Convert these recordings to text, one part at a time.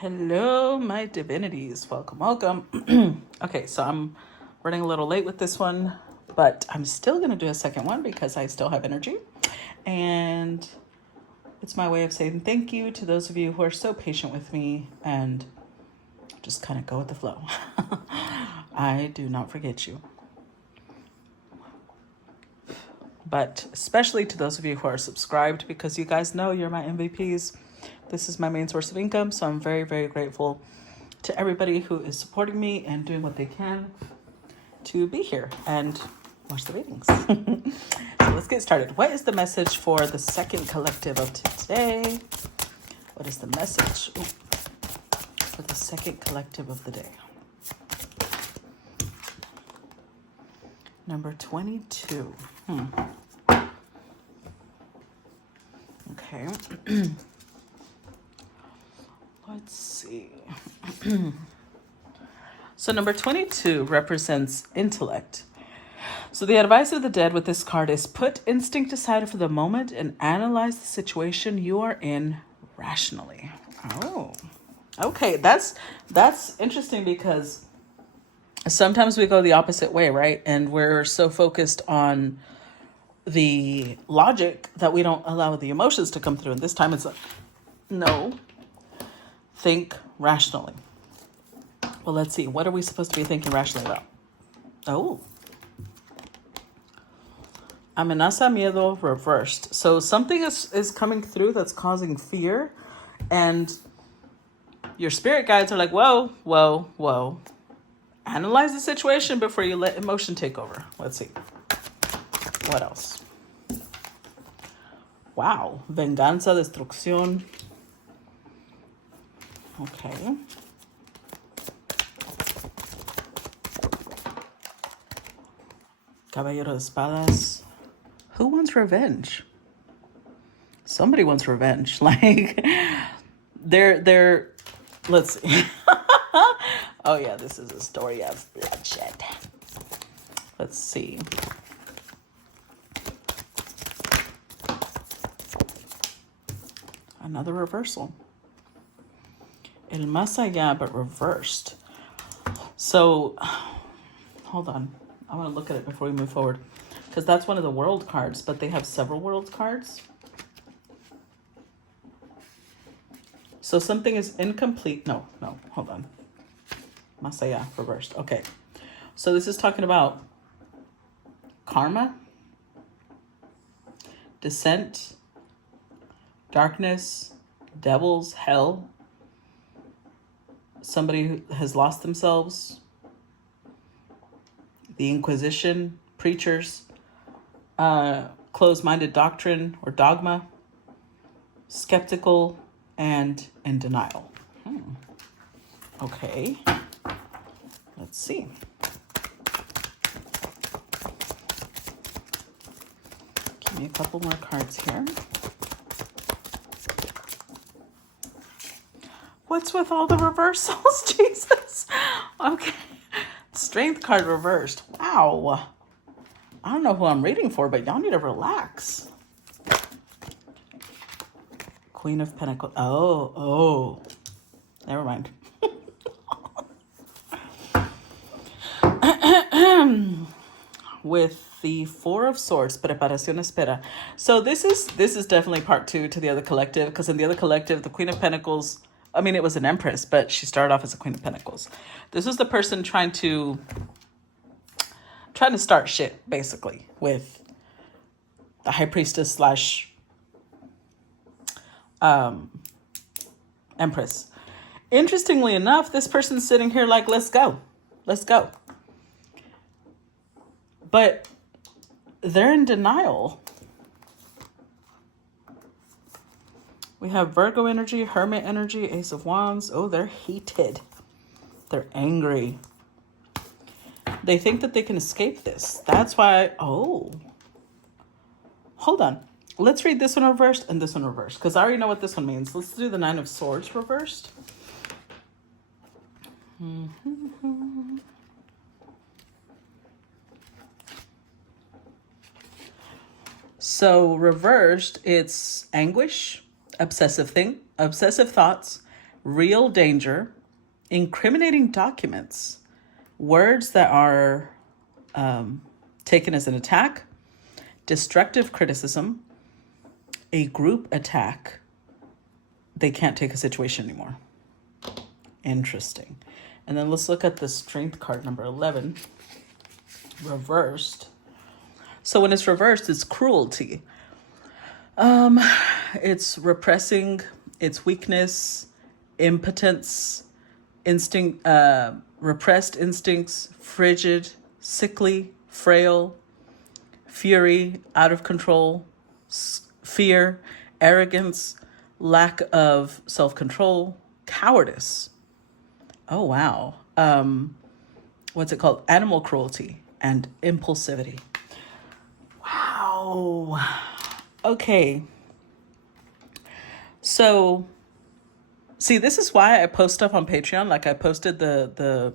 Hello, my divinities. Welcome, welcome. Okay, so I'm running a little late with this one, but I'm still going to do a second one because I still have energy. And it's my way of saying thank you to those of you who are so patient with me and just kind of go with the flow. I do not forget you. But especially to those of you who are subscribed, because you guys know you're my MVPs. This is my main source of income, so I'm very, very grateful to everybody who is supporting me and doing what they can to be here and watch the readings. So let's get started. What is the message for the second collective of today? What is the message for the second collective of the day? Number 22. Okay. Let's see. So number 22 represents intellect. So the advice of the dead with this card is put instinct aside for the moment and analyze the situation you are in rationally. Oh, okay. That's interesting because sometimes we go the opposite way, right? And we're so focused on the logic that we don't allow the emotions to come through. And this time it's like, no, think rationally. Well, let's see. What are we supposed to be thinking rationally about? Oh. Amenaza, miedo, reversed. So something is coming through that's causing fear. And your spirit guides are like, whoa, whoa, whoa. Analyze the situation before you let emotion take over. Let's see. What else? Wow. Venganza, destrucción. Okay. Caballero de espadas. Who wants revenge? Somebody wants revenge. Like, they're, let's see. Oh yeah, this is a story of bloodshed. Let's see. Another reversal. El más allá, but reversed. So, hold on. I want to look at it before we move forward. Because that's one of the world cards, but they have several world cards. So something is incomplete. No, hold on. Más allá, reversed. Okay. So this is talking about karma, descent, darkness, devils, hell. Somebody who has lost themselves, the Inquisition, preachers, closed-minded doctrine or dogma, skeptical, and in denial. Okay, let's see. Give me a couple more cards here. What's with all the reversals? Jesus. Okay. Strength card reversed. Wow. I don't know who I'm reading for, but y'all need to relax. Queen of Pentacles. Oh. Never mind. With the Four of Swords, preparación espera. So this is definitely part 2 to the other collective, because in the other collective, the Queen of Pentacles, I mean, it was an Empress, but she started off as a Queen of Pentacles. This is the person trying to start shit, basically, with the High Priestess slash Empress. Interestingly enough, this person's sitting here like, let's go. But they're in denial. We have Virgo energy, Hermit energy, Ace of Wands. Oh, they're heated. They're angry. They think that they can escape this. That's why, hold on. Let's read this one reversed and this one reversed, because I already know what this one means. Let's do the Nine of Swords reversed. So reversed, it's anguish, obsessive thoughts, real danger, incriminating documents, words that are taken as an attack, destructive criticism, a group attack. They can't take a situation anymore. Interesting. And then let's look at the strength card number 11, reversed. So when it's reversed, it's cruelty. It's repressing, it's weakness, impotence, instinct, repressed instincts, frigid, sickly, frail, fury, out of control, fear, arrogance, lack of self-control, cowardice. Oh, wow. What's it called? Animal cruelty and impulsivity. Wow. Okay. So, see, this is why I post stuff on Patreon. Like I posted the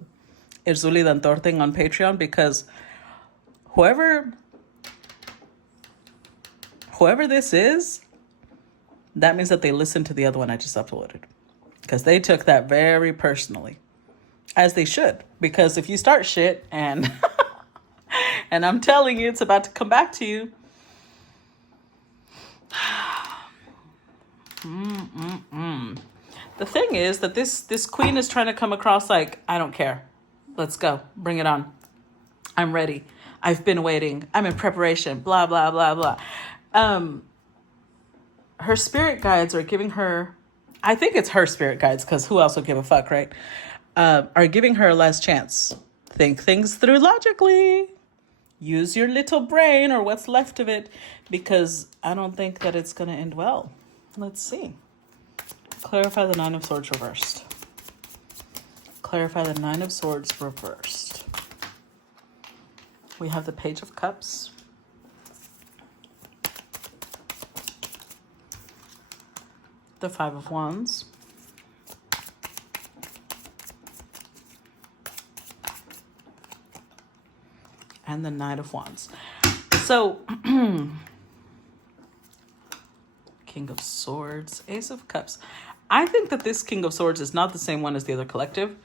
Irzuli Dantor thing on Patreon, because whoever this is, that means that they listened to the other one I just uploaded, because they took that very personally, as they should. Because if you start shit and and I'm telling you it's about to come back to you. The thing is that this queen is trying to come across like, I don't care. Let's go. Bring it on. I'm ready. I've been waiting. I'm in preparation. Blah, blah, blah, blah. Her spirit guides are giving her, I think it's her spirit guides, because who else would give a fuck, right? Are giving her a last chance. Think things through logically. Use your little brain, or what's left of it, because I don't think that it's going to end well. Let's see. Clarify the Nine of Swords reversed. Clarify the Nine of Swords reversed. We have the Page of Cups. The Five of Wands. And the Knight of Wands. So, King of Swords, Ace of Cups. I think that this King of Swords is not the same one as the other collective.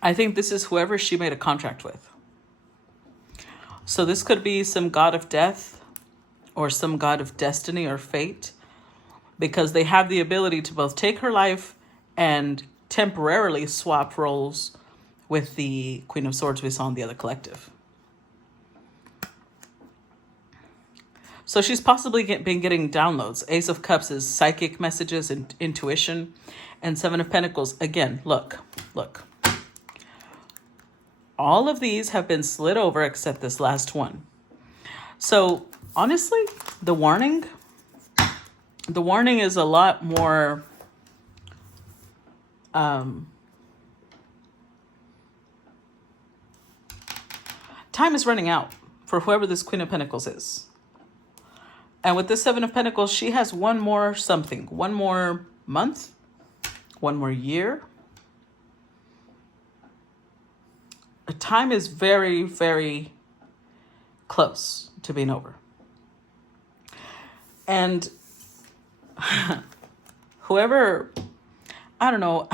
I think this is whoever she made a contract with. So this could be some god of death or some god of destiny or fate, because they have the ability to both take her life and temporarily swap roles with the Queen of Swords we saw in the other collective. So she's possibly been getting downloads. Ace of Cups is psychic messages and intuition. And Seven of Pentacles, again, look. All of these have been slid over except this last one. So honestly, the warning is a lot more time is running out for whoever this Queen of Pentacles is. And with this Seven of Pentacles, she has one more something, one more month, one more year. The time is very, very close to being over. And whoever, I don't know,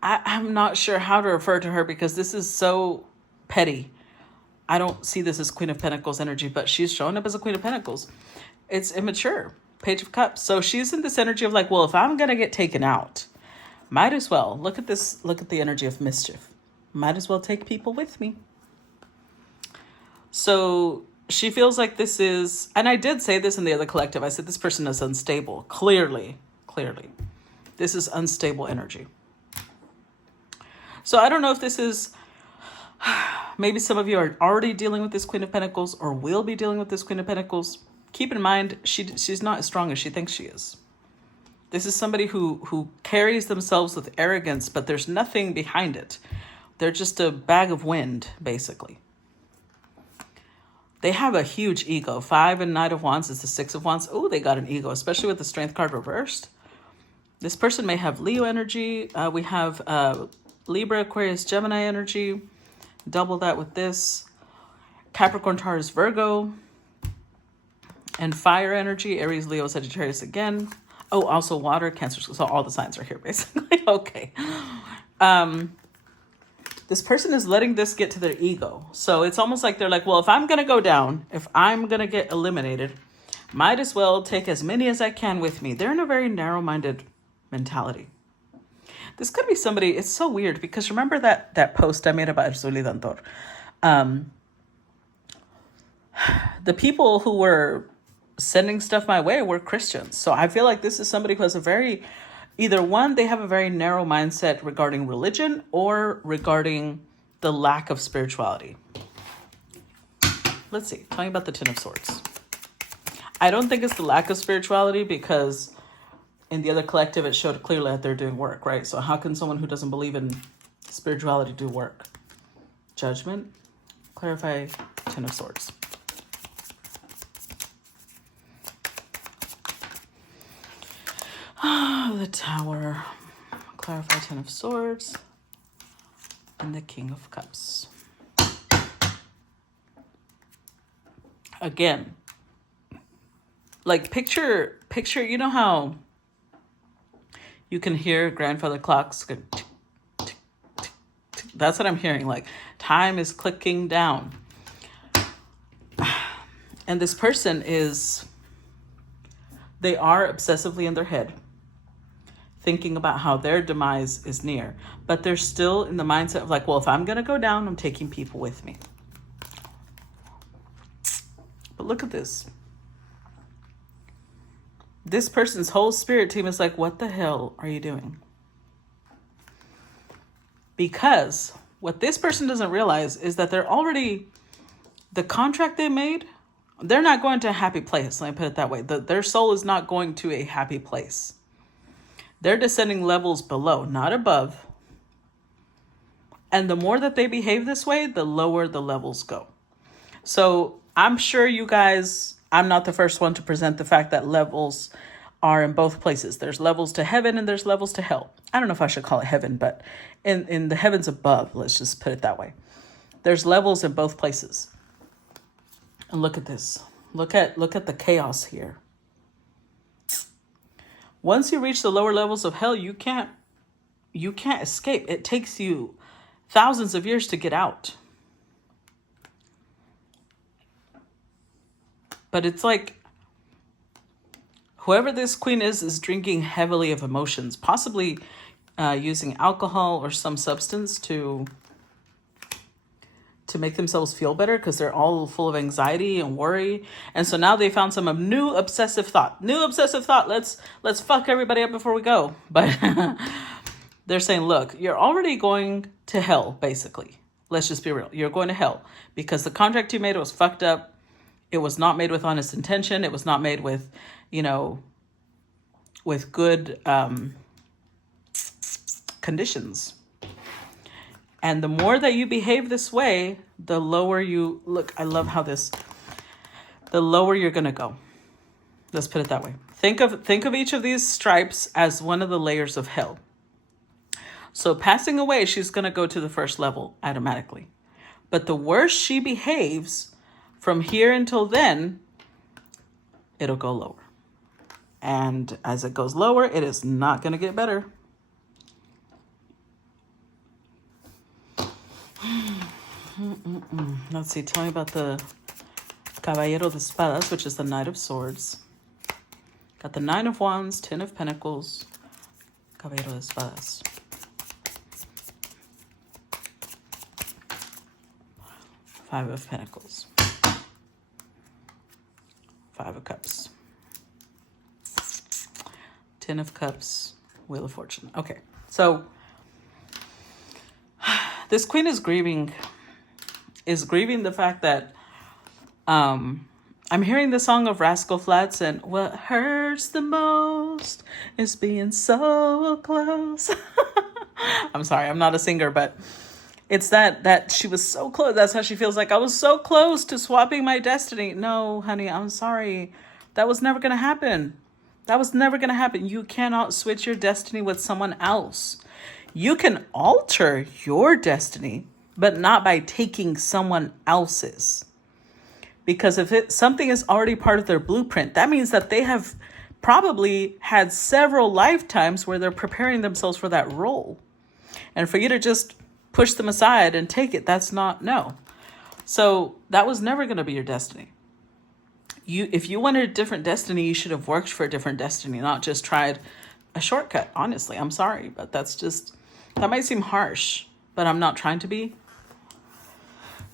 I'm not sure how to refer to her, because this is so petty. I don't see this as Queen of Pentacles energy, but she's showing up as a Queen of Pentacles. It's immature. Page of Cups. So she's in this energy of like, well, if I'm going to get taken out, might as well. Look at this. Look at the energy of mischief. Might as well take people with me. So she feels like this is, and I did say this in the other collective. I said this person is unstable. Clearly. This is unstable energy. So I don't know if this is, maybe some of you are already dealing with this Queen of Pentacles or will be dealing with this Queen of Pentacles. Keep in mind, she's not as strong as she thinks she is. This is somebody who carries themselves with arrogance, but there's nothing behind it. They're just a bag of wind, basically. They have a huge ego. 5 and Knight of Wands is the 6 of Wands. Oh, they got an ego, especially with the Strength card reversed. This person may have Leo energy. We have Libra, Aquarius, Gemini energy. Double that with this. Capricorn, Taurus, Virgo. And fire energy, Aries, Leo, Sagittarius again. Oh, also water, Cancer. So all the signs are here, basically. Okay. This person is letting this get to their ego. So it's almost like they're like, well, if I'm going to go down, if I'm going to get eliminated, might as well take as many as I can with me. They're in a very narrow-minded mentality. This could be somebody, it's so weird because remember that post I made about Zulidantor? The people who were sending stuff my way were Christians. So I feel like this is somebody who has a very, either one, they have a very narrow mindset regarding religion or regarding the lack of spirituality. Let's see, tell me about the Ten of Swords. I don't think it's the lack of spirituality because in the other collective, it showed clearly that they're doing work, right? So how can someone who doesn't believe in spirituality do work? Judgment. Clarify Ten of Swords. The Tower. Clarify Ten of Swords. And the King of Cups. Again, like picture, you know how you can hear grandfather clocks go tick, tick, tick, tick. That's what I'm hearing. Like time is clicking down. And this person they are obsessively in their head, thinking about how their demise is near. But they're still in the mindset of like, well, if I'm going to go down, I'm taking people with me. But look at this. This person's whole spirit team is like, what the hell are you doing? Because what this person doesn't realize is that they're already, the contract they made, they're not going to a happy place. Let me put it that way. Their soul is not going to a happy place. They're descending levels below, not above. And the more that they behave this way, the lower the levels go. So I'm sure you guys, I'm not the first one to present the fact that levels are in both places. There's levels to heaven and there's levels to hell. I don't know if I should call it heaven, but in the heavens above, let's just put it that way. There's levels in both places. And look at this. Look at the chaos here. Once you reach the lower levels of hell, you can't escape. It takes you thousands of years to get out. But it's like whoever this queen is drinking heavily of emotions, possibly using alcohol or some substance to make themselves feel better because they're all full of anxiety and worry. And so now they found some new obsessive thought. Let's fuck everybody up before we go. But they're saying, look, you're already going to hell, basically. Let's just be real. You're going to hell because the contract you made was fucked up. It was not made with honest intention. It was not made with, with good conditions. And the more that you behave this way, the lower you look. I love how the lower you're going to go. Let's put it that way. Think of each of these stripes as one of the layers of hell. So passing away, she's going to go to the first level automatically. But the worse she behaves from here until then, it'll go lower. And as it goes lower, it is not going to get better. Let's see. Tell me about the Caballero de Espadas, which is the Knight of Swords. Got the Nine of Wands, Ten of Pentacles, Caballero de Espadas. Five of Pentacles. Five of Cups. Ten of Cups. Wheel of Fortune. Okay. So this queen is grieving the fact that I'm hearing the song of Rascal Flatts and what hurts the most is being so close. I'm sorry, I'm not a singer, but it's that she was so close. That's how she feels like I was so close to swapping my destiny. No, honey, I'm sorry. That was never going to happen. That was never going to happen. You cannot switch your destiny with someone else. You can alter your destiny, but not by taking someone else's. Because if something is already part of their blueprint, that means that they have probably had several lifetimes where they're preparing themselves for that role. And for you to just push them aside and take it, that's not, no. So that was never going to be your destiny. If you wanted a different destiny, you should have worked for a different destiny, not just tried a shortcut. Honestly, I'm sorry, but that might seem harsh, but I'm not trying to be.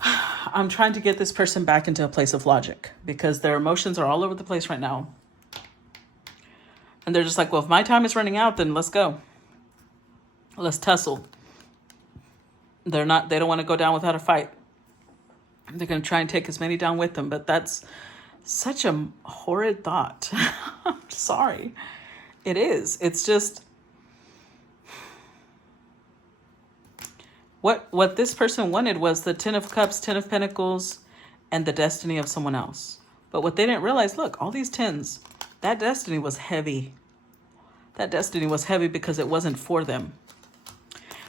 I'm trying to get this person back into a place of logic because their emotions are all over the place right now. And they're just like, well, if my time is running out, then let's go. Let's tussle. They don't want to go down without a fight. They're going to try and take as many down with them, but that's such a horrid thought. I'm sorry. It is. It's just what this person wanted was the 10 of Cups, 10 of Pentacles, and the destiny of someone else. But what they didn't realize, look, all these 10s, that destiny was heavy. That destiny was heavy because it wasn't for them.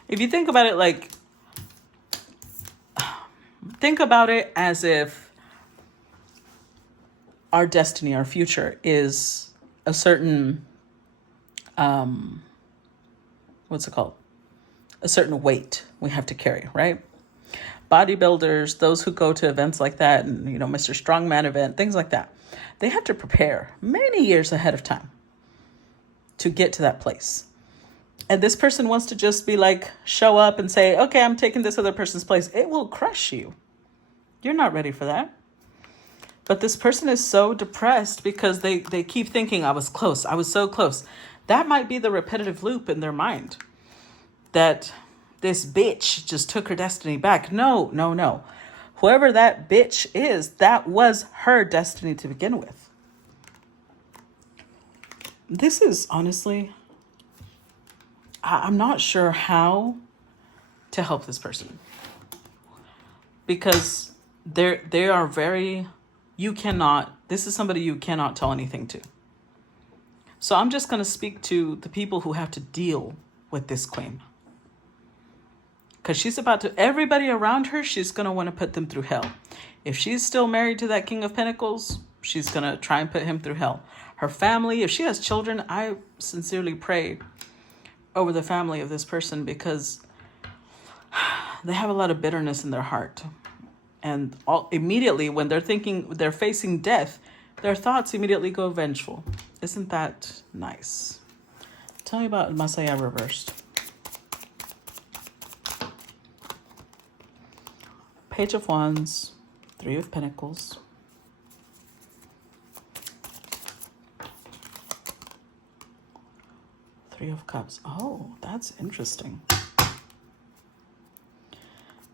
If you think about it, think about it as if our destiny, our future is a certain, what's it called? A certain weight we have to carry, right? Bodybuilders, those who go to events like that, and, Mr. Strongman event, things like that, they have to prepare many years ahead of time to get to that place. And this person wants to just be show up and say, okay, I'm taking this other person's place. It will crush you. You're not ready for that. But this person is so depressed because they keep thinking, I was close. I was so close. That might be the repetitive loop in their mind. That this bitch just took her destiny back. No. Whoever that bitch is, that was her destiny to begin with. This is honestly, I'm not sure how to help this person. Because they are very, this is somebody you cannot tell anything to. So I'm just going to speak to the people who have to deal with this queen. Because she's everybody around her, she's going to want to put them through hell. If she's still married to that King of Pentacles, she's going to try and put him through hell. Her family, if she has children, I sincerely pray over the family of this person because they have a lot of bitterness in their heart. And immediately when they're facing death, their thoughts immediately go vengeful. Isn't that nice? Tell me about Masaya reversed. Page of Wands, 3 of Pentacles. Three of Cups. Oh, that's interesting.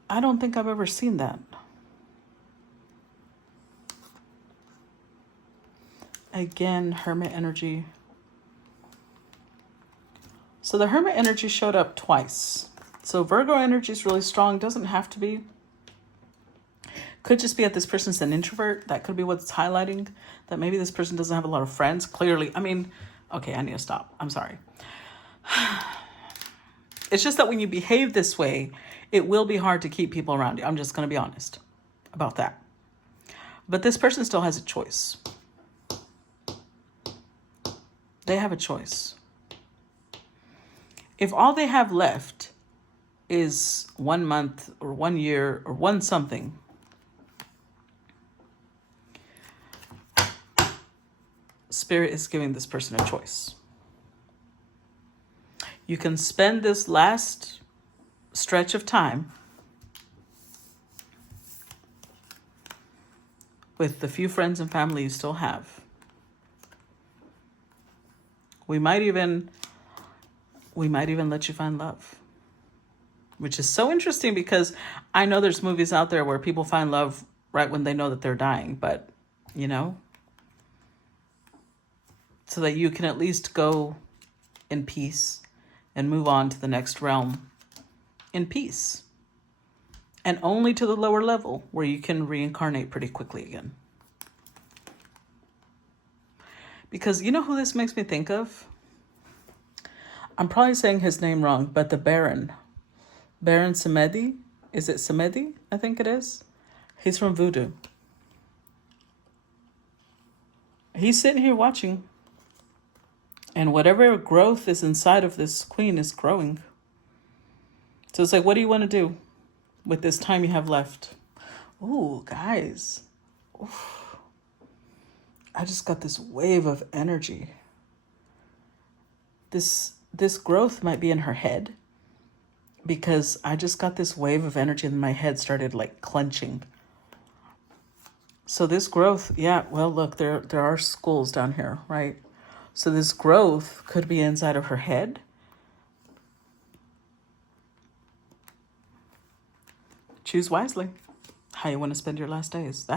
I don't think I've ever seen that. Again, Hermit energy. So the Hermit energy showed up twice. So Virgo energy is really strong. Doesn't have to be. Could just be that this person's an introvert. That could be what's highlighting. That maybe this person doesn't have a lot of friends. Clearly, okay, I need to stop. I'm sorry. It's just that when you behave this way, it will be hard to keep people around you. I'm just going to be honest about that. But this person still has a choice. They have a choice. If all they have left is 1 month or 1 year or one something, Spirit is giving this person a choice. You can spend this last stretch of time with the few friends and family you still have. We might even let you find love, which is so interesting because I know there's movies out there where people find love right when they know that they're dying, but so that you can at least go in peace and move on to the next realm in peace. And only to the lower level where you can reincarnate pretty quickly again. Because you know who this makes me think of? I'm probably saying his name wrong, but the Baron. Baron Samedi. Is it Samedi? I think it is. He's from Voodoo. He's sitting here watching. And whatever growth is inside of this queen is growing. So it's like, what do you want to do with this time you have left? Ooh, guys. Oof. I just got this wave of energy. This growth might be in her head, because I just got this wave of energy and my head started like clenching. So this growth, yeah, well, look, there are schools down here, right? So this growth could be inside of her head. Choose wisely how you want to spend your last days.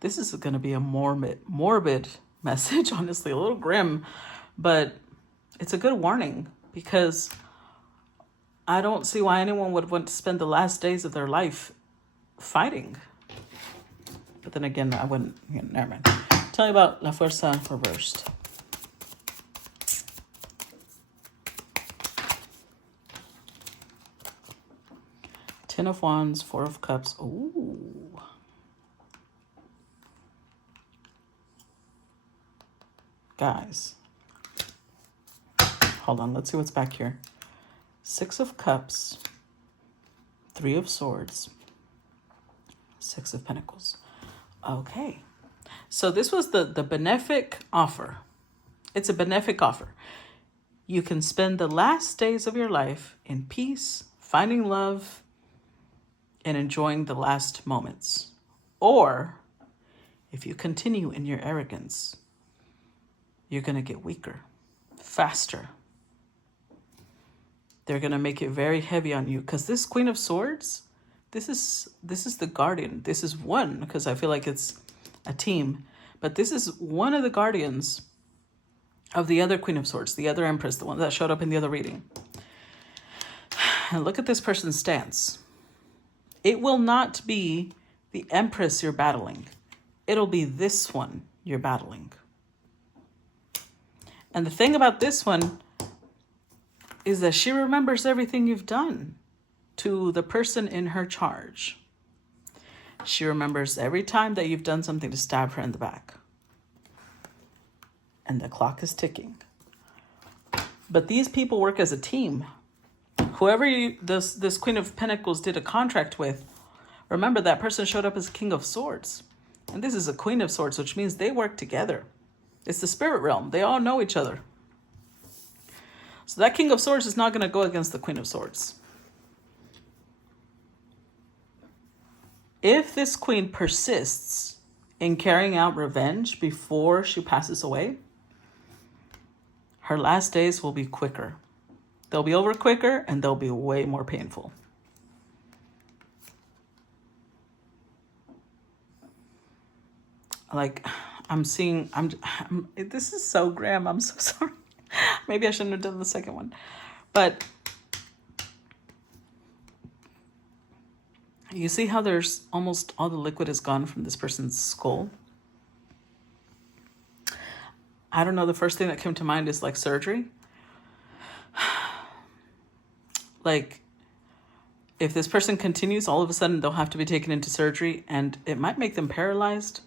This is going to be a morbid message, honestly, a little grim, but it's a good warning, because I don't see why anyone would want to spend the last days of their life fighting. But then again, I wouldn't, never mind. Tell me about La Fuerza reversed. Ten of Wands, Four of Cups. Ooh. Guys. Hold on, let's see what's back here. Six of Cups, Three of Swords, Six of Pentacles. Okay. So this was the benefic offer. It's a benefic offer. You can spend the last days of your life in peace, finding love, and enjoying the last moments. Or if you continue in your arrogance, you're going to get weaker, faster. They're going to make it very heavy on you, because this Queen of Swords, this is the guardian. This is one, because I feel like it's a team, but this is one of the guardians of the other Queen of Swords, the other Empress, the one that showed up in the other reading. And look at this person's stance. It will not be the Empress you're battling. It'll be this one you're battling. And the thing about this one is that she remembers everything you've done to the person in her charge. She remembers every time that you've done something to stab her in the back. And the clock is ticking. But these people work as a team. Whoever this Queen of Pentacles did a contract with, remember that person showed up as King of Swords. And this is a Queen of Swords, which means they work together. It's the spirit realm. They all know each other. So that King of Swords is not going to go against the Queen of Swords. If this queen persists in carrying out revenge before she passes away, her last days will be quicker. They'll be over quicker, and they'll be way more painful. Like, this is so grim. I'm so sorry. Maybe I shouldn't have done the second one. But you see how there's almost all the liquid is gone from this person's skull? I don't know. The first thing that came to mind is like surgery. Like, if this person continues, all of a sudden they'll have to be taken into surgery, and it might make them paralyzed.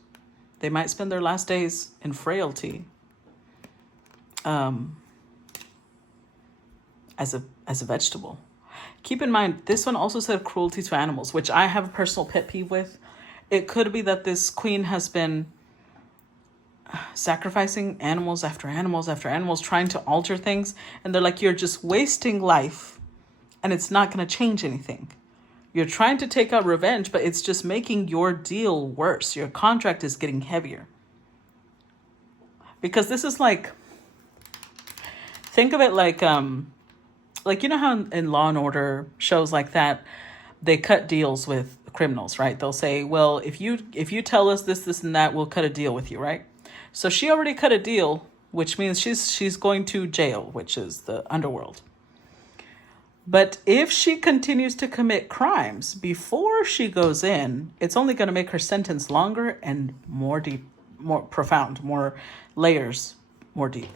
They might spend their last days in frailty. As a vegetable. Keep in mind, this one also said cruelty to animals, which I have a personal pet peeve with. It could be that this queen has been sacrificing animals after animals after animals, trying to alter things. And they're like, you're just wasting life, and it's not going to change anything. You're trying to take out revenge, but it's just making your deal worse. Your contract is getting heavier. Because this is like, think of it like you know how in Law and Order shows like that, they cut deals with criminals, right? They'll say, well, if you tell us this, and that, we'll cut a deal with you, right? So she already cut a deal, which means she's going to jail, which is the underworld. But if she continues to commit crimes before she goes in, it's only going to make her sentence longer and more deep, more profound, more layers, more deep.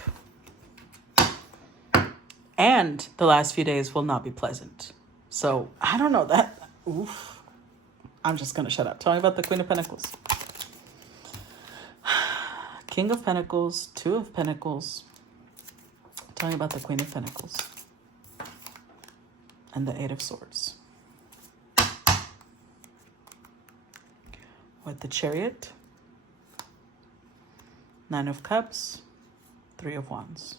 And the last few days will not be pleasant. So I don't know that. Oof. I'm just going to shut up. Tell me about the Queen of Pentacles. King of Pentacles, Two of Pentacles, Talking about the Queen of Pentacles and the Eight of Swords. With the Chariot, Nine of Cups, Three of Wands.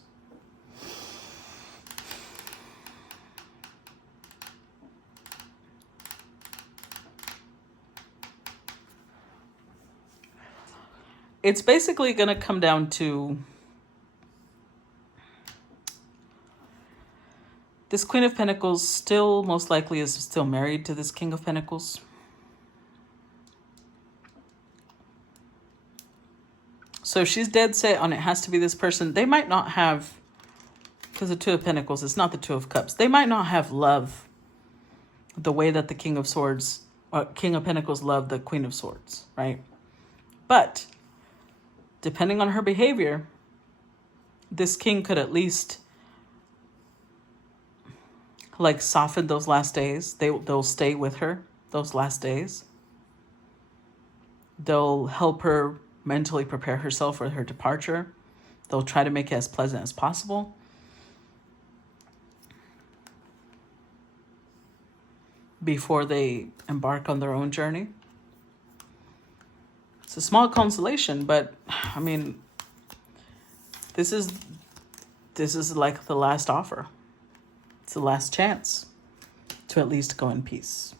It's basically going to come down to this Queen of Pentacles still most likely is still married to this King of Pentacles. So if she's dead set on it has to be this person, they might not have, because the Two of Pentacles, it's not the Two of Cups. They might not have love the way that the King of Swords, or King of Pentacles loved the Queen of Swords, right? But depending on her behavior, this king could at least like soften those last days. They'll stay with her those last days. They'll help her mentally prepare herself for her departure. They'll try to make it as pleasant as possible. Before they embark on their own journey. It's a small consolation, but I mean, this is like the last offer. It's the last chance to at least go in peace.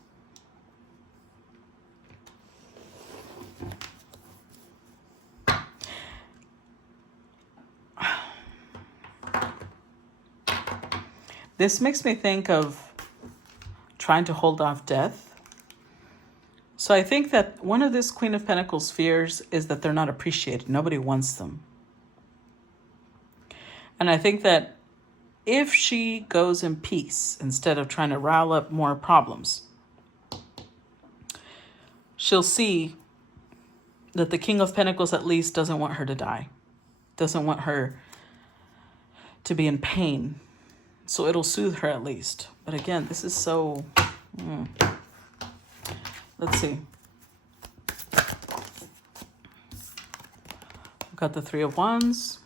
This makes me think of trying to hold off death. So I think that one of this Queen of Pentacles fears is that they're not appreciated. Nobody wants them. And I think that if she goes in peace instead of trying to rile up more problems, she'll see that the King of Pentacles at least doesn't want her to die, doesn't want her to be in pain. So it'll soothe her at least. But again, this is so... Let's see. We've got the Three of Wands,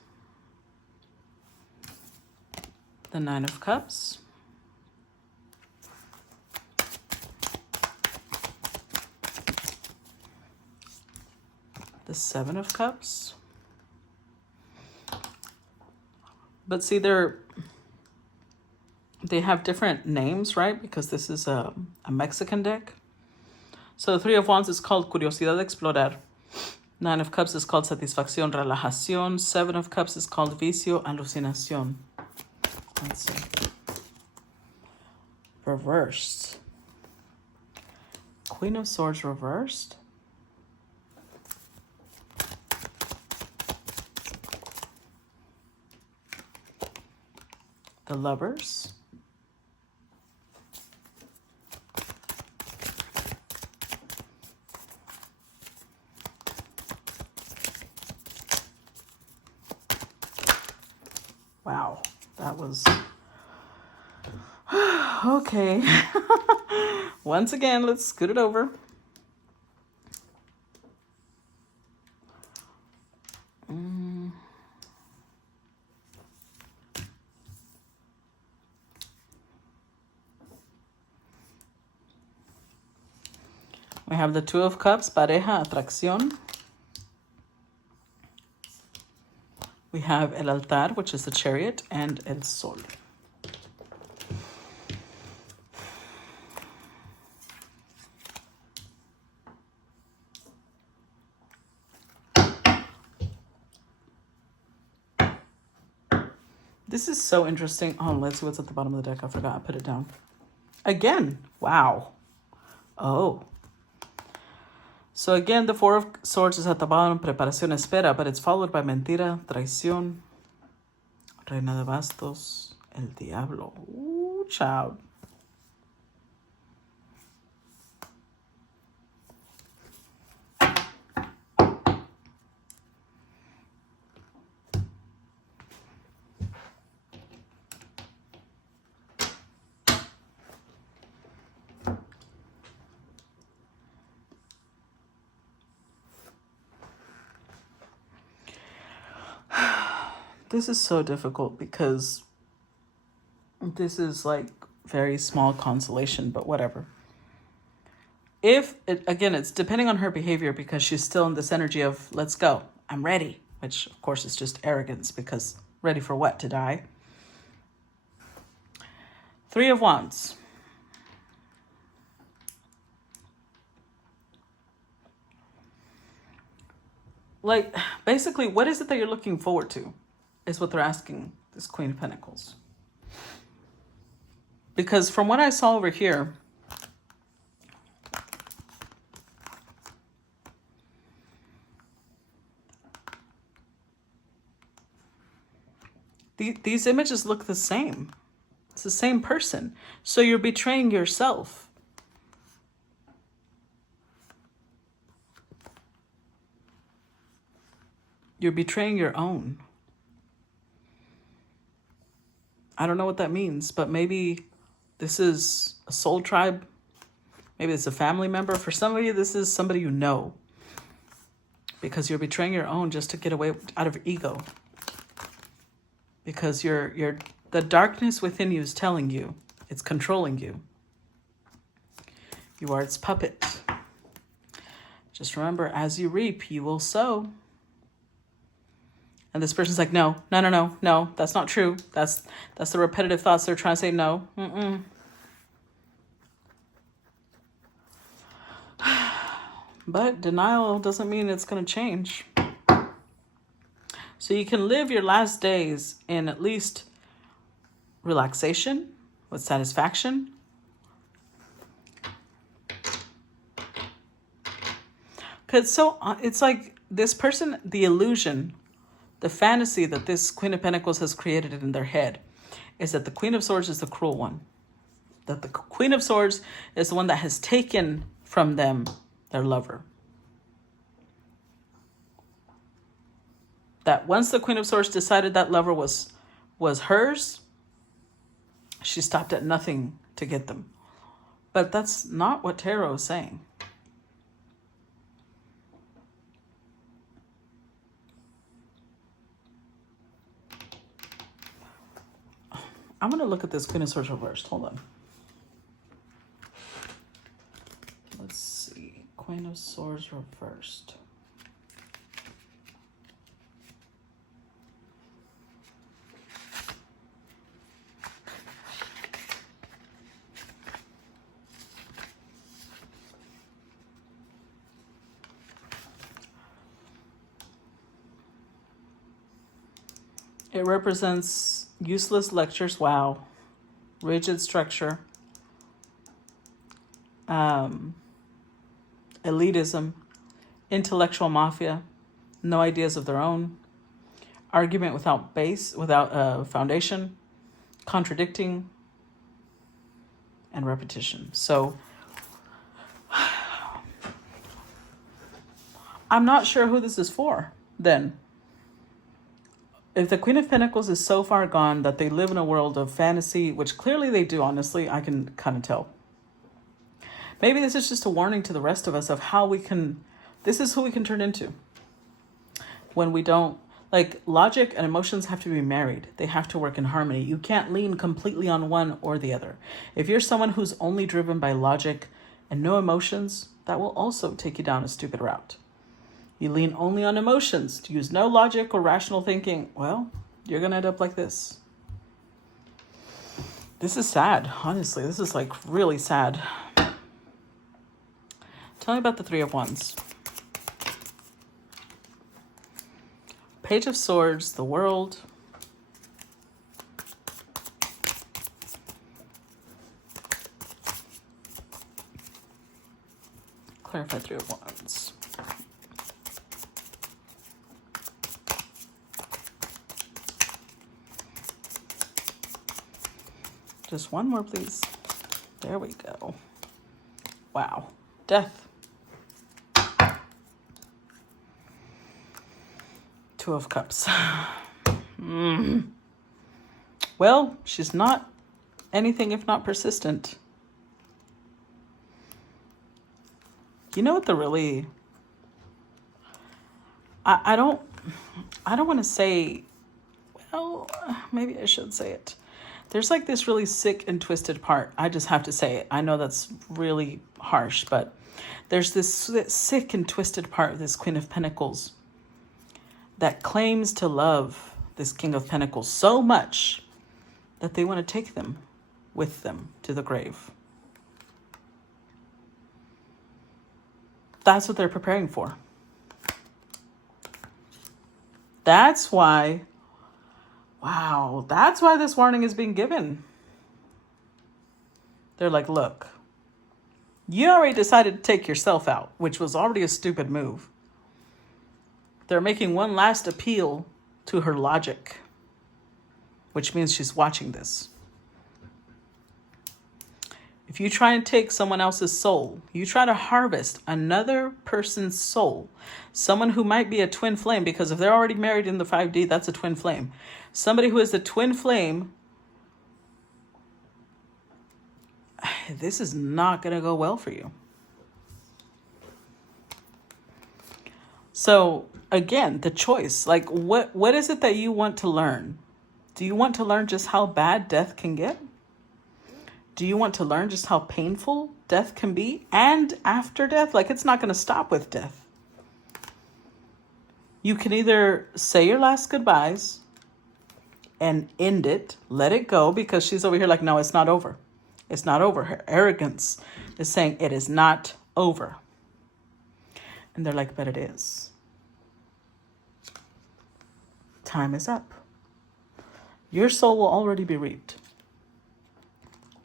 the Nine of Cups, the Seven of Cups. But see, they have different names, right? Because this is a Mexican deck. So the Three of Wands is called Curiosidad de Explorar. Nine of Cups is called Satisfacción, Relajación. Seven of Cups is called Vicio, Alucinación. Let's see. Reversed. Queen of Swords reversed. The Lovers. Wow, that was... Okay. Once again, let's scoot it over. We have the Two of Cups, pareja, atracción. We have el altar, which is the Chariot, and el sol. This is so interesting. Oh, let's see what's at the bottom of the deck. I forgot I put it down. Again, wow. Oh. So again, the Four of Swords is at the bottom, preparación, espera, but it's followed by mentira, traición, reina de bastos, el diablo. Ooh, child. This is so difficult because this is like very small consolation, but whatever. Again, it's depending on her behavior because she's still in this energy of let's go, I'm ready, which of course is just arrogance because ready for what? To die? Three of Wands. Like, basically, what is it that you're looking forward to is what they're asking this Queen of Pentacles. Because from what I saw over here, these images look the same. It's the same person. So you're betraying yourself. You're betraying your own. I don't know what that means, but maybe this is a soul tribe. Maybe it's a family member. For some of you, this is somebody you know. Because you're betraying your own just to get away out of ego. Because the darkness within you is telling you, it's controlling you. You are its puppet. Just remember, as you reap, you will sow. And this person's like, no, that's not true. That's the repetitive thoughts they're trying to say no. But denial doesn't mean it's going to change. So you can live your last days in at least relaxation, with satisfaction. Because it's like this person, the illusion, the fantasy that this Queen of Pentacles has created in their head is that the Queen of Swords is the cruel one. That the Queen of Swords is the one that has taken from them their lover. That once the Queen of Swords decided that lover was hers, she stopped at nothing to get them. But that's not what tarot is saying. I'm going to look at this Queen of Swords reversed. Hold on. Let's see. Queen of Swords reversed. It represents useless lectures, wow, rigid structure, elitism, intellectual mafia, no ideas of their own, argument without foundation, contradicting, and repetition. So I'm not sure who this is for then. If the Queen of Pentacles is so far gone that they live in a world of fantasy, which clearly they do, honestly, I can kind of tell. Maybe this is just a warning to the rest of us of how this is who we can turn into. When we don't, like, logic and emotions have to be married. They have to work in harmony. You can't lean completely on one or the other. If you're someone who's only driven by logic and no emotions, that will also take you down a stupid route. You lean only on emotions, to use no logic or rational thinking, well, you're going to end up like this. This is sad, honestly. This is like really sad. Tell me about the Three of Wands. Page of Swords, the World. Clarify Three of Wands. Just one more, please. There we go. Wow. Death. Two of Cups. Well, she's not anything if not persistent. You know what the really... I don't want to say... Oh, maybe I should say it. There's like this really sick and twisted part. I just have to say it. I know that's really harsh, but there's this sick and twisted part of this Queen of Pentacles that claims to love this King of Pentacles so much that they want to take them with them to the grave. That's what they're preparing for. That's why, wow, that's why this warning is being given. They're like, look, you already decided to take yourself out, which was already a stupid move. They're making one last appeal to her logic, which means she's watching this. If you try and take someone else's soul, you try to harvest another person's soul, someone who might be a twin flame, because if they're already married in the 5D, that's a twin flame. Somebody who is a twin flame, this is not going to go well for you. So again, the choice, like what is it that you want to learn? Do you want to learn just how bad death can get? Do you want to learn just how painful death can be? And after death, like it's not going to stop with death. You can either say your last goodbyes and end it, let it go, because she's over here like, no, it's not over. It's not over. Her arrogance is saying it is not over. And they're like, but it is. Time is up. Your soul will already be reaped.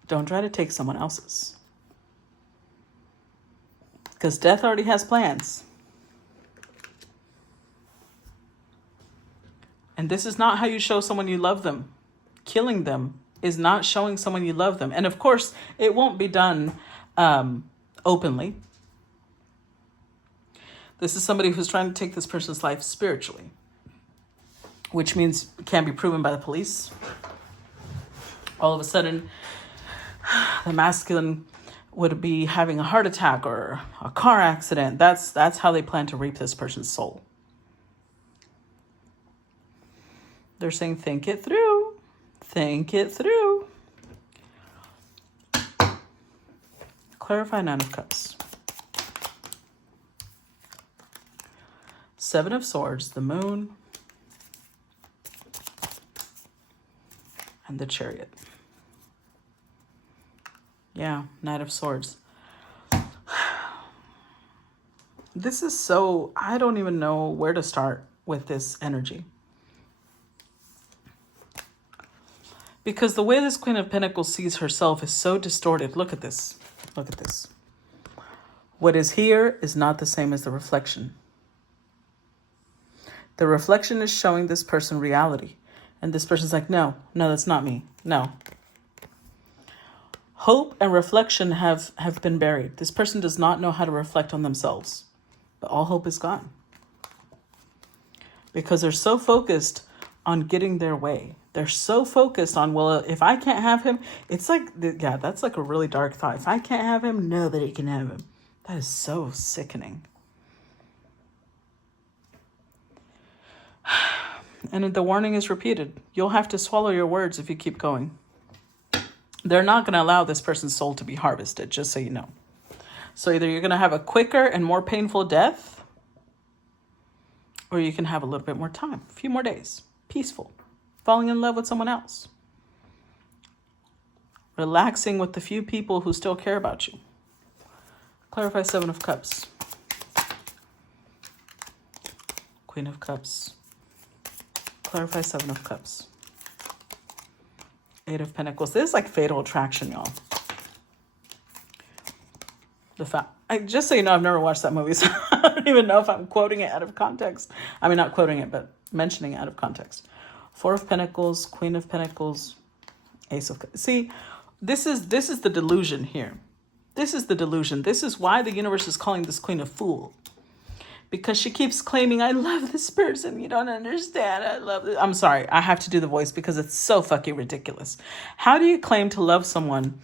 Don't try to take someone else's. Because death already has plans. And this is not how you show someone you love them. Killing them is not showing someone you love them. And of course, it won't be done openly. This is somebody who's trying to take this person's life spiritually, which means it can't be proven by the police. All of a sudden, the masculine would be having a heart attack or a car accident. That's how they plan to reap this person's soul. They're saying, think it through. Think it through. Clarify Nine of Cups. Seven of Swords, the Moon, and the Chariot. Yeah, Knight of Swords. This is so, I don't even know where to start with this energy. Because the way this Queen of Pentacles sees herself is so distorted. Look at this. Look at this. What is here is not the same as the reflection. The reflection is showing this person reality. And this person's like, no, that's not me. No. Hope and reflection have been buried. This person does not know how to reflect on themselves. But all hope is gone. Because they're so focused on getting their way. They're so focused on, well, if I can't have him, it's like, yeah, that's like a really dark thought. If I can't have him, nobody can have him. That is so sickening. And the warning is repeated. You'll have to swallow your words if you keep going. They're not going to allow this person's soul to be harvested, just so you know. So either you're going to have a quicker and more painful death, or you can have a little bit more time, a few more days, peaceful, falling in love with someone else, relaxing with the few people who still care about you. Clarify Seven of Cups. Queen of Cups. Clarify Seven of Cups. Eight of Pentacles. This is like Fatal Attraction, y'all. Just so you know, I've never watched that movie, so I don't even know if I'm quoting it out of context. I mean, not quoting it, but mentioning it out of context. Four of Pentacles, Queen of Pentacles, Ace of Cups. See, this is the delusion here. This is the delusion. This is why the universe is calling this Queen a fool. Because she keeps claiming, I love this person. You don't understand. I love it. I'm sorry. I have to do the voice because it's so fucking ridiculous. How do you claim to love someone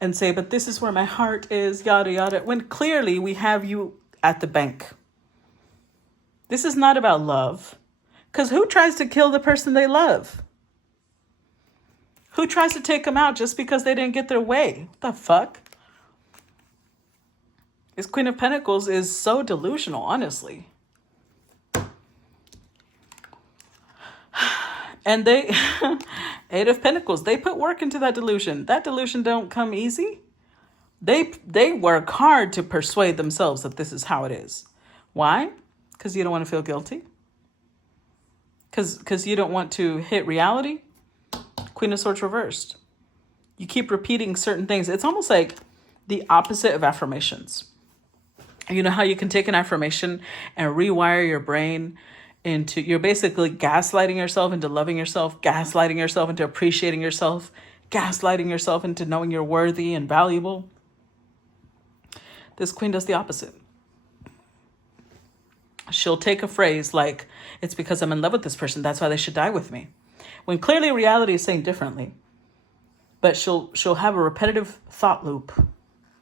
and say, but this is where my heart is, yada, yada, when clearly we have you at the bank? This is not about love. Because who tries to kill the person they love? Who tries to take them out just because they didn't get their way? What the fuck? This Queen of Pentacles is so delusional, honestly. And they, Eight of Pentacles, they put work into that delusion. That delusion don't come easy. They work hard to persuade themselves that this is how it is. Why? Because you don't want to feel guilty. Because you don't want to hit reality. Queen of Swords reversed. You keep repeating certain things. It's almost like the opposite of affirmations. You know how you can take an affirmation and rewire your brain into, you're basically gaslighting yourself into loving yourself, gaslighting yourself into appreciating yourself, gaslighting yourself into knowing you're worthy and valuable. This queen does the opposite. She'll take a phrase like, it's because I'm in love with this person, that's why they should die with me. When clearly reality is saying differently. But she'll have a repetitive thought loop,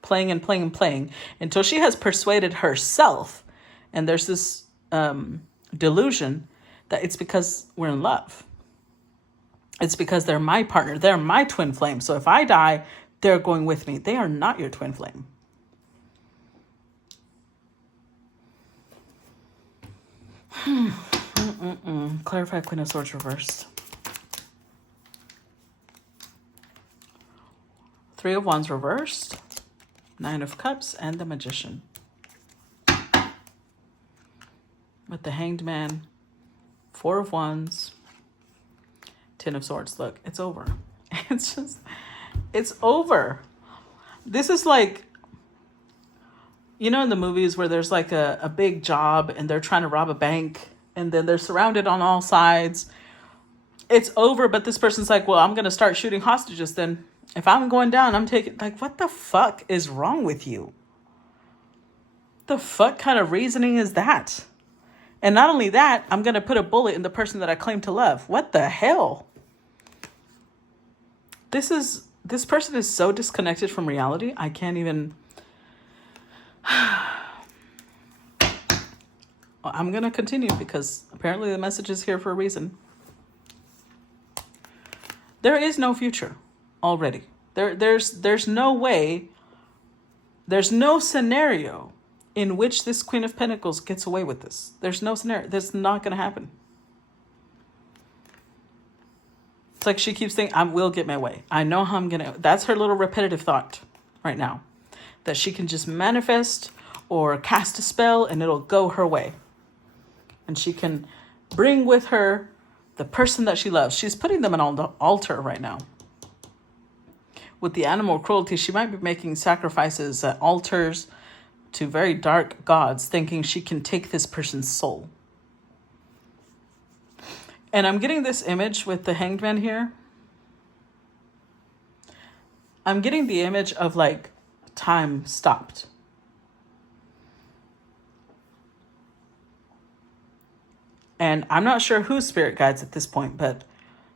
playing and playing and playing, until she has persuaded herself, and there's this delusion that it's because we're in love. It's because they're my partner, they're my twin flame. So if I die, they're going with me. They are not your twin flame. Clarify Queen of Swords reversed. Three of Wands reversed. Nine of Cups and the Magician. With the Hanged Man. Four of Wands. Ten of Swords. Look, it's over. It's over. This is like, you know, in the movies where there's like a big job and they're trying to rob a bank and then they're surrounded on all sides. It's over, but this person's like, well, I'm going to start shooting hostages then. If I'm going down, I'm taking, like, what the fuck is wrong with you? The fuck kind of reasoning is that? And not only that, I'm going to put a bullet in the person that I claim to love. What the hell? This person is so disconnected from reality. I can't even. I'm going to continue because apparently the message is here for a reason. There is no future already. There's no way, there's no scenario in which this Queen of Pentacles gets away with this. There's no scenario. That's not going to happen. It's like she keeps saying, I will get my way. I know how I'm going to. That's her little repetitive thought right now. That she can just manifest or cast a spell and it'll go her way. And she can bring with her the person that she loves. She's putting them on the altar right now. With the animal cruelty, she might be making sacrifices at altars to very dark gods, thinking she can take this person's soul. And I'm getting this image with the Hanged Man here. I'm getting the image of like time stopped. And I'm not sure who spirit guides at this point, but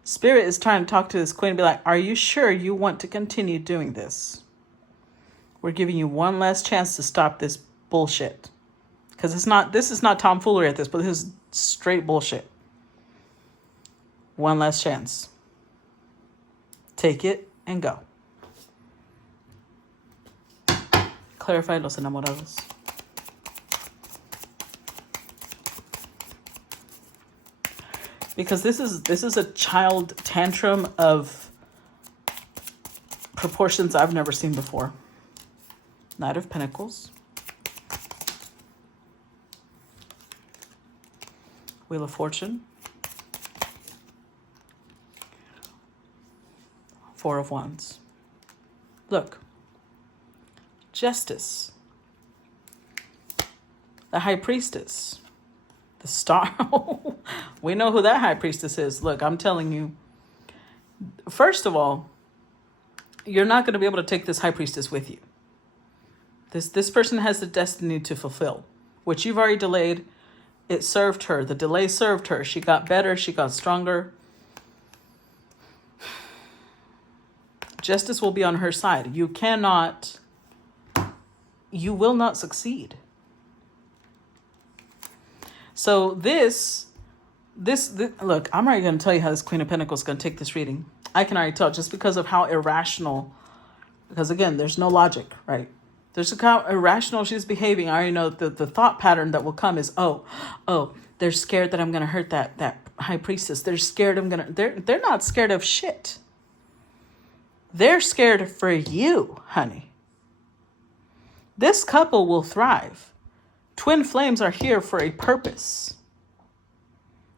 spirit is trying to talk to this queen and be like, are you sure you want to continue doing this? We're giving you one last chance to stop this bullshit. Because this is not tomfoolery at this, but this is straight bullshit. One last chance. Take it and go. Clarify los enamorados. Because this is a child tantrum of proportions I've never seen before. Knight of Pentacles. Wheel of Fortune. Four of Wands. Look. Justice. The High Priestess. The Star. We know who that High Priestess is. Look, I'm telling you. First of all, you're not going to be able to take this High Priestess with you. This person has the destiny to fulfill, which you've already delayed. It served her. The delay served her. She got better. She got stronger. Justice will be on her side. You will not succeed. So this look, I'm already going to tell you how this Queen of Pentacles is going to take this reading. I can already tell just because of how irrational, because again, there's no logic, right? There's how irrational she's behaving. I already know the thought pattern that will come is, oh, they're scared that I'm going to hurt that high priestess. They're scared they're not scared of shit. They're scared for you, honey. This couple will thrive. Twin flames are here for a purpose.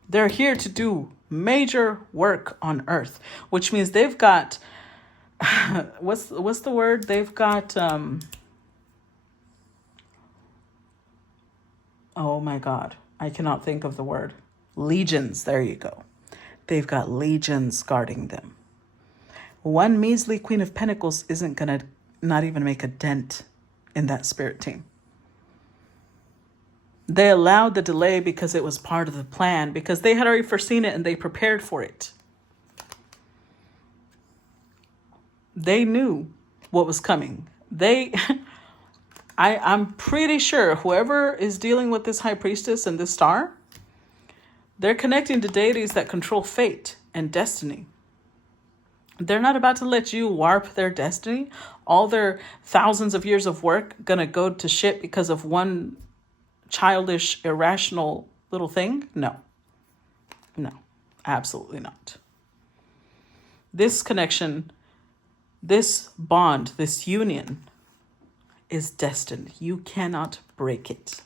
They're here to do major work on earth, which means they've got, what's the word? They've got, oh my God, I cannot think of the word. Legions, there you go. They've got legions guarding them. One measly Queen of Pentacles isn't going to not even make a dent in that spirit team. They allowed the delay because it was part of the plan, because they had already foreseen it and they prepared for it. They knew what was coming. I'm pretty sure whoever is dealing with this high priestess and this star, they're connecting to deities that control fate and destiny. They're not about to let you warp their destiny. All their thousands of years of work gonna go to shit because of one childish, irrational little thing? No, absolutely not. This connection, this bond, this union is destined. You cannot break it,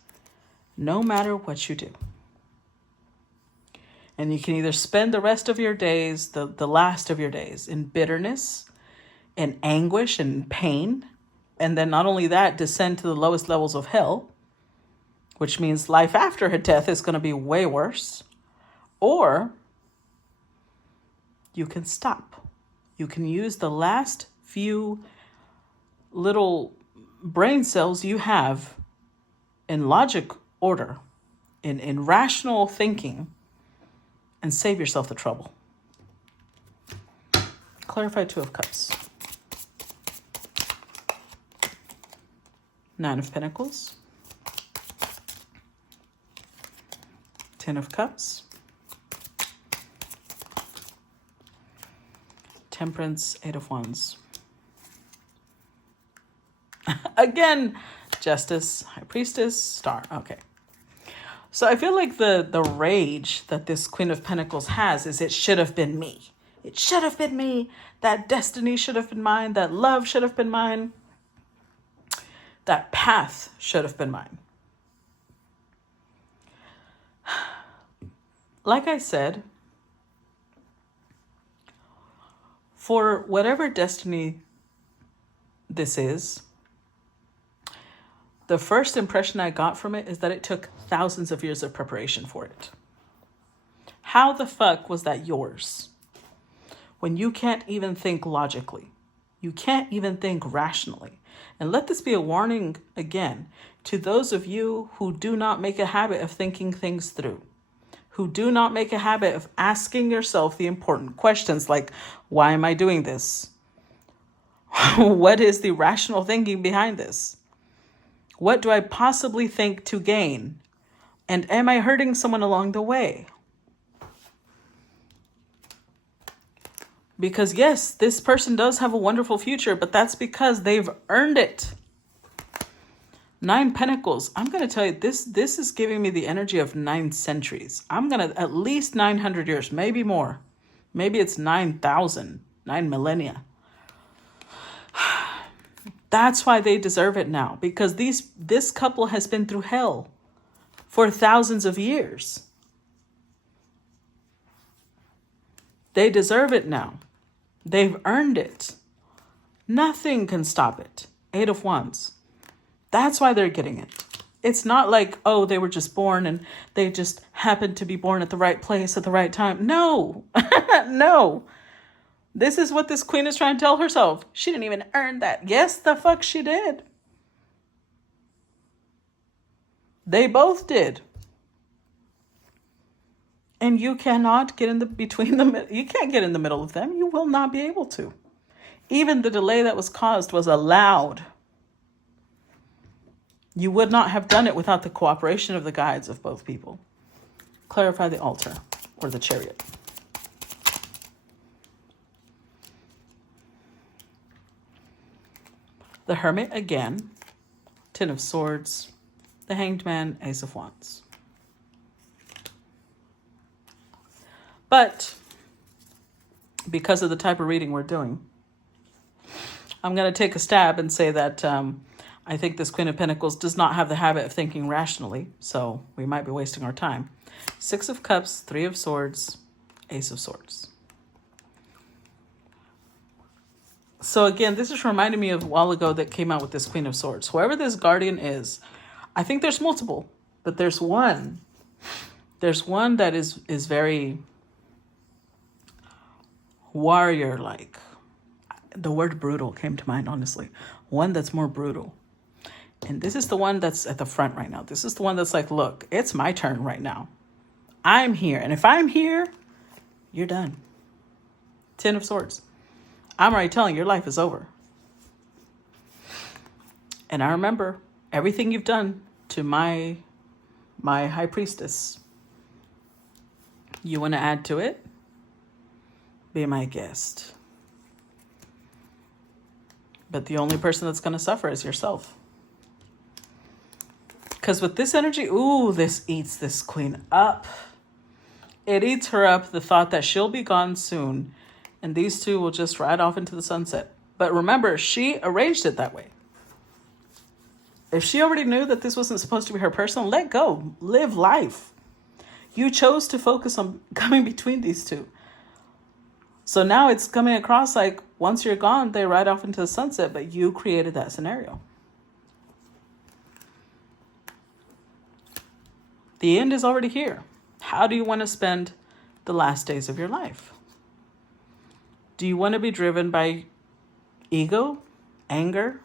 no matter what you do. And you can either spend the rest of your days, the last of your days, in bitterness, in anguish and pain. And then not only that, descend to the lowest levels of hell, which means life after her death is going to be way worse. Or you can stop. You can use the last few little brain cells you have in logic order, in rational thinking, and save yourself the trouble. Clarify Two of Cups. Nine of Pentacles. Ten of Cups. Temperance, Eight of Wands. Again, Justice, High Priestess, Star. Okay. So I feel like the rage that this Queen of Pentacles has is it should have been me. It should have been me. That destiny should have been mine. That love should have been mine. That path should have been mine. Like I said, for whatever destiny this is, the first impression I got from it is that it took thousands of years of preparation for it. How the fuck was that yours? When you can't even think logically. You can't even think rationally. And let this be a warning again to those of you who do not make a habit of thinking things through. Who do not make a habit of asking yourself the important questions like, why am I doing this? What is the rational thinking behind this? What do I possibly think to gain? And am I hurting someone along the way? Because yes, this person does have a wonderful future, but that's because they've earned it. Nine Pentacles. I'm going to tell you, this is giving me the energy of 9 centuries. I'm going to at least 900 years, maybe more. Maybe it's 9,000, 9 millennia. That's why they deserve it now, because this couple has been through hell for thousands of years. They deserve it now. They've earned it. Nothing can stop it. Eight of Wands. That's why they're getting it. It's not like, oh, they were just born and they just happened to be born at the right place at the right time. No, no. This is what this queen is trying to tell herself. She didn't even earn that. Yes, the fuck she did. They both did. And you cannot get in between them. You can't get in the middle of them. You will not be able to. Even the delay that was caused was allowed. You would not have done it without the cooperation of the guides of both people. Clarify the altar or the chariot. The Hermit again, Ten of Swords, the Hanged Man, Ace of Wands. But because of the type of reading we're doing, I'm going to take a stab and say that I think this Queen of Pentacles does not have the habit of thinking rationally, so we might be wasting our time. Six of Cups, Three of Swords, Ace of Swords. So again, this is reminding me of a while ago that came out with this Queen of Swords. Whoever this guardian is, I think there's multiple, but there's one. There's one that is very warrior-like. The word brutal came to mind, honestly. One that's more brutal. And this is the one that's at the front right now. This is the one that's like, look, it's my turn right now. I'm here. And if I'm here, you're done. Ten of Swords. I'm already telling you, your life is over. And I remember everything you've done to my high priestess. You want to add to it? Be my guest. But the only person that's going to suffer is yourself. Because with this energy, ooh, this eats this queen up. It eats her up, the thought that she'll be gone soon. And these two will just ride off into the sunset. But remember, she arranged it that way. If she already knew that this wasn't supposed to be her person, let go. Live life. You chose to focus on coming between these two. So now it's coming across like once you're gone, they ride off into the sunset, but you created that scenario. The end is already here. How do you want to spend the last days of your life? Do you want to be driven by ego, anger?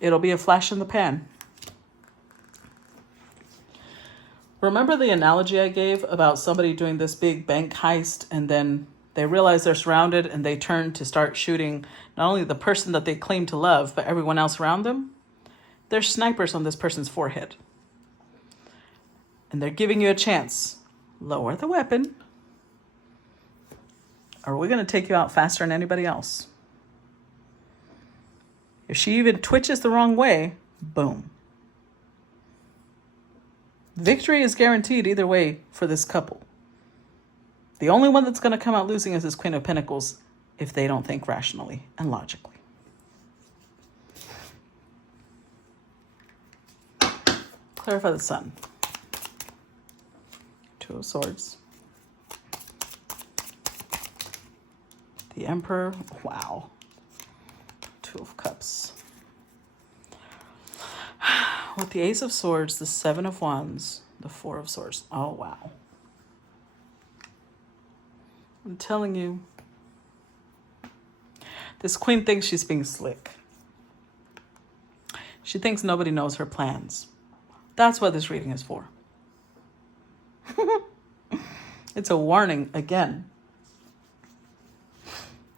It'll be a flash in the pan. Remember the analogy I gave about somebody doing this big bank heist and then they realize they're surrounded and they turn to start shooting not only the person that they claim to love, but everyone else around them? There's snipers on this person's forehead. And they're giving you a chance. Lower the weapon. Or we're going to take you out faster than anybody else. If she even twitches the wrong way, boom. Victory is guaranteed either way for this couple. The only one that's going to come out losing is this Queen of Pentacles if they don't think rationally and logically. Clarify the Sun. Two of Swords. The Emperor. Wow. Two of Cups. With the Ace of Swords, the Seven of Wands, the Four of Swords. Oh, wow. I'm telling you, this queen thinks she's being slick. She thinks nobody knows her plans. That's what this reading is for. It's a warning again.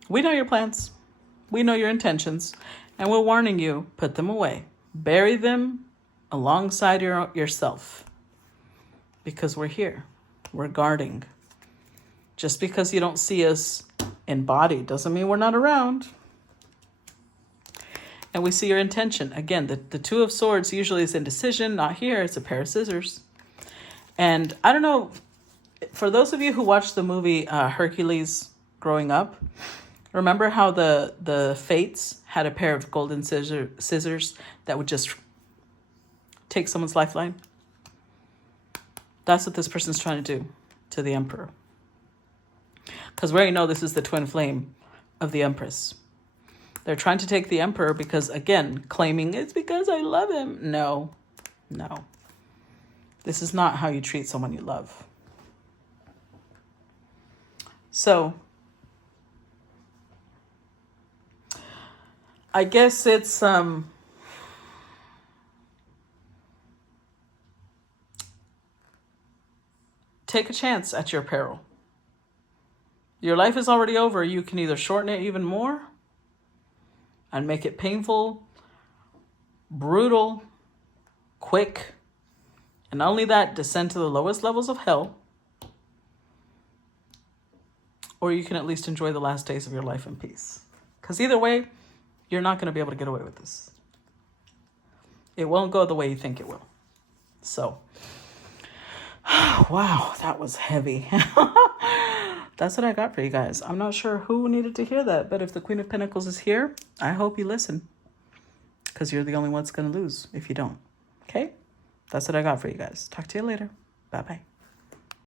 We know your plans. We know your intentions. And we're warning you, put them away. Bury them alongside yourself. Because we're here. We're guarding. Just because you don't see us in body doesn't mean we're not around. And we see your intention. Again, the Two of Swords usually is indecision. Not here. It's a pair of scissors. And I don't know, for those of you who watched the movie Hercules growing up, remember how the Fates had a pair of golden scissors that would just take someone's lifeline? That's what this person's trying to do to the Emperor. Because we already know this is the twin flame of the Empress. They're trying to take the Emperor because, again, claiming it's because I love him. No, no. This is not how you treat someone you love. So, I guess it's take a chance at your peril. Your life is already over. You can either shorten it even more and make it painful, brutal, quick, and not only that, descend to the lowest levels of hell, or you can at least enjoy the last days of your life in peace. Because either way, You're not going to be able to get away with this. It won't go the way you think it will. So, wow, that was heavy. That's what I got for you guys. I'm not sure who needed to hear that, but if the Queen of Pentacles is here, I hope you listen, because you're the only one that's going to lose if you don't. Okay? That's what I got for you guys. Talk to you later. Bye-bye.